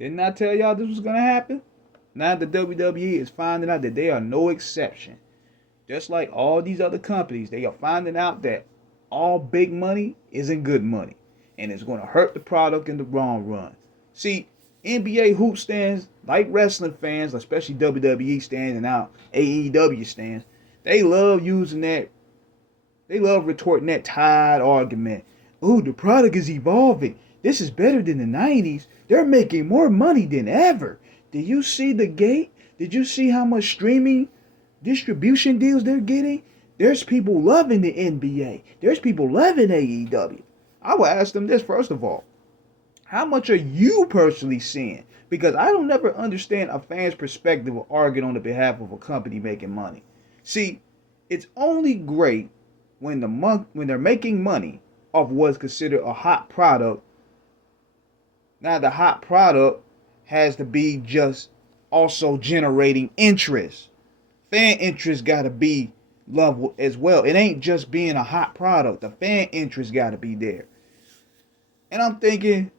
Didn't I tell y'all this was gonna happen? Now the WWE is finding out that they are no exception. Just like all these other companies, they are finding out that all big money isn't good money. And it's going to hurt the product in the long run. See, NBA hoop stands, like wrestling fans, especially WWE stands and now AEW stands, they love using that, they love retorting that tired argument. Ooh, the product is evolving. This is better than the 90s. They're making more money than ever. Did you see the gate? Did you see how much streaming distribution deals they're getting? There's people loving the NBA. There's people loving AEW. I will ask them this first of all. How much are you personally seeing? Because I don't never understand a fan's perspective of arguing on the behalf of a company making money. See, it's only great when when they're making money off what's considered a hot product. Now the hot product has to be just also generating interest. Fan interest got to be level as well. It ain't just being a hot product. The fan interest got to be there. And I'm thinking,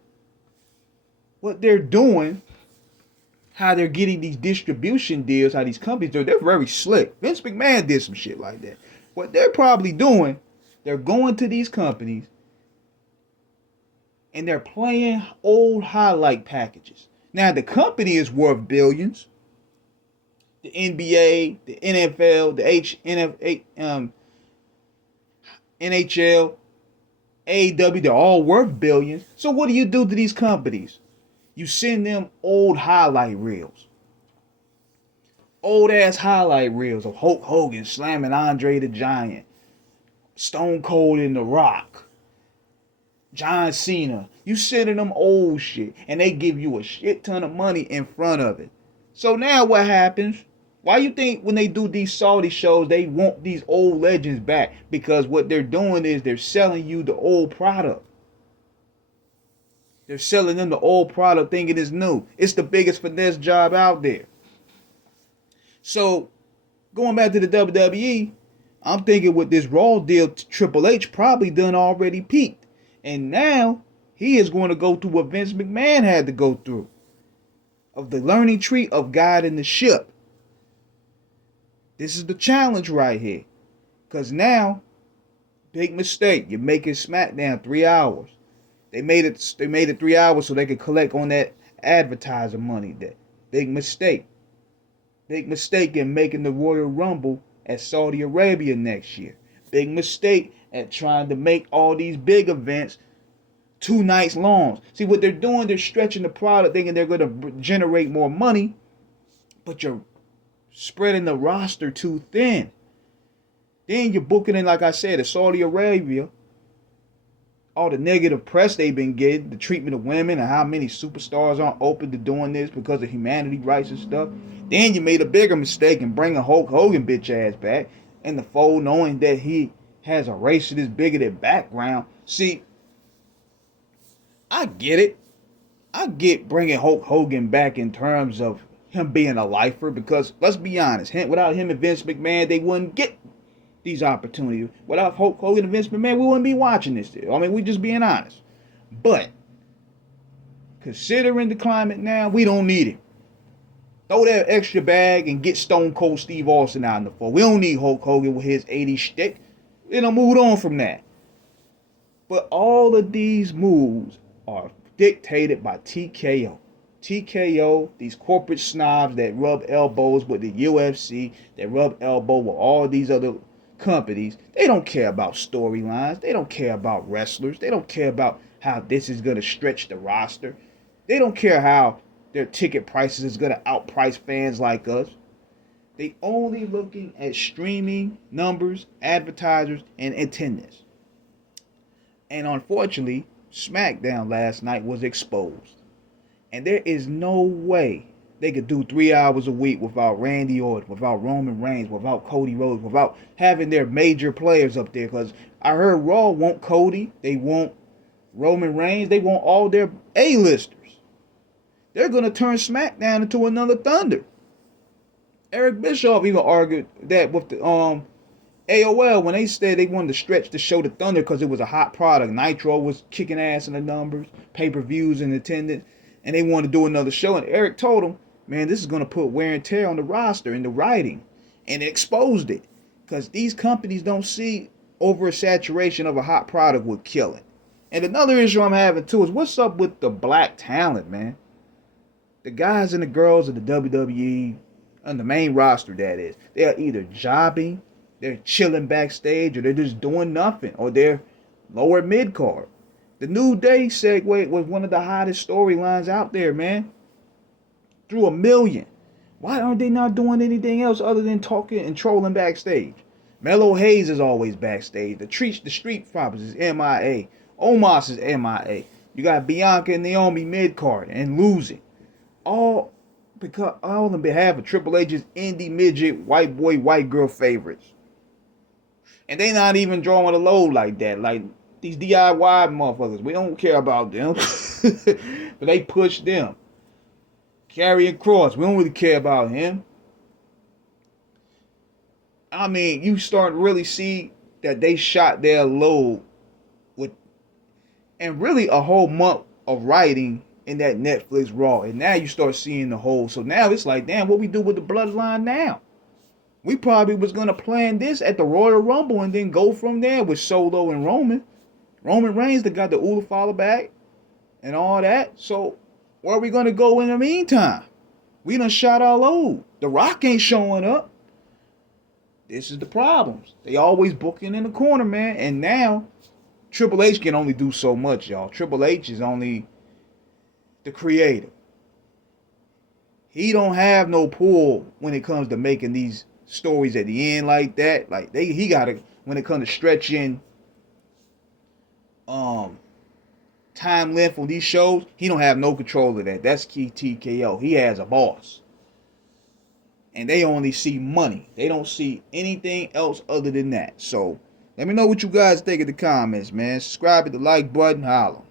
what they're doing, how they're getting these distribution deals, how these companies do, they're very slick. Vince McMahon did some shit like that. What they're probably doing, they're going to these companies and they're playing old highlight packages. Now the company is worth billions. The NBA, the NFL, the NHL, AEW, they're all worth billions. So what do you do to these companies? You send them old highlight reels. Old ass highlight reels of Hulk Hogan slamming Andre the Giant, Stone Cold and The Rock, John Cena. You sending them old shit and they give you a shit ton of money in front of it. So now what happens? Why you think when they do these Saudi shows, they want these old legends back? Because what they're doing is they're selling you the old product. They're selling them the old product thinking it's new. It's the biggest finesse job out there. So, going back to the WWE, I'm thinking with this Raw deal, Triple H probably done already peaked. And now, he is going to go through what Vince McMahon had to go through. Of the learning tree of guiding the ship. This is the challenge right here. Because now, big mistake. You're making SmackDown 3 hours. They made it 3 hours so they could collect on that advertiser money. That big mistake. Big mistake in making the Royal Rumble at Saudi Arabia next year. Big mistake at trying to make all these big events 2 nights long. See what they're doing, they're stretching the product thinking they're going to generate more money, but you're spreading the roster too thin. Then you're booking in, like I said, at Saudi Arabia, all the negative press they've been getting, the treatment of women and how many superstars aren't open to doing this because of humanity rights and stuff. Then you made a bigger mistake in bringing Hulk Hogan bitch ass back in the fold, knowing that he has a racist, bigoted background. See, I get it. I get bringing Hulk Hogan back in terms of him being a lifer, because let's be honest, without him and Vince McMahon, they wouldn't get these opportunities. Without Hulk Hogan and Vince McMahon, we wouldn't be watching this deal. I mean, we just being honest. But considering the climate now, we don't need him. Throw that extra bag and get Stone Cold Steve Austin out in the fold. We don't need Hulk Hogan with his 80 shtick. You know, move on from that. But all of these moves are dictated by TKO. TKO, these corporate snobs that rub elbows with the UFC, that rub elbow with all these other companies. They don't care about storylines. They don't care about wrestlers. They don't care about how this is going to stretch the roster. They don't care how their ticket prices is going to outprice fans like us. They only looking at streaming numbers, advertisers, and attendance. And unfortunately, SmackDown last night was exposed. And there is no way they could do 3 hours a week without Randy Orton, without Roman Reigns, without Cody Rhodes, without having their major players up there. Because I heard Raw want Cody, they want Roman Reigns, they want all their A-listers. They're going to turn SmackDown into another Thunder. Eric Bischoff even argued that with the AOL when they said they wanted to stretch the show to Thunder because it was a hot product. Nitro was kicking ass in the numbers, pay-per-views and attendance. and they want to do another show. And Eric told him, man, this is going to put wear and tear on the roster and the writing, and it exposed it because these companies don't see oversaturation of a hot product would kill it. And another issue I'm having too is what's up with the black talent, man? The guys and the girls of the WWE on the main roster, that is, they are either jobbing, they're chilling backstage, or they're just doing nothing, or they're lower mid card. The New Day segue was one of the hottest storylines out there, man. Through 1 million. Why aren't they not doing anything else other than talking and trolling backstage? Melo Hayes is always backstage. The Street Profits is MIA. Omos is MIA. You got Bianca and Naomi mid card and losing. All on behalf of Triple H's indie midget, white boy, white girl favorites. And they not even drawing a load like that. Like these DIY motherfuckers. We don't care about them. But they push them. Karrion Kross, we don't really care about him. I mean, you start to really see that they shot their load with, and really a whole month of writing in that Netflix Raw. And now you start seeing the whole. So now it's like, damn, what we do with the bloodline now? We probably was going to plan this at the Royal Rumble and then go from there with Solo and Roman. Roman Reigns that got the Ula follow back and all that. So where are we going to go in the meantime? We done shot our load. The Rock ain't showing up. This is the problems. They always booking in the corner, man. And now, Triple H can only do so much, y'all. Triple H is only the creator. He don't have no pull when it comes to making these stories at the end like that. Like he gotta, when it comes to stretching time length on these shows, he don't have no control of that. That's key TKO. He has a boss. And they only see money. They don't see anything else other than that. So let me know what you guys think in the comments, man. Subscribe, hit the like button, holla.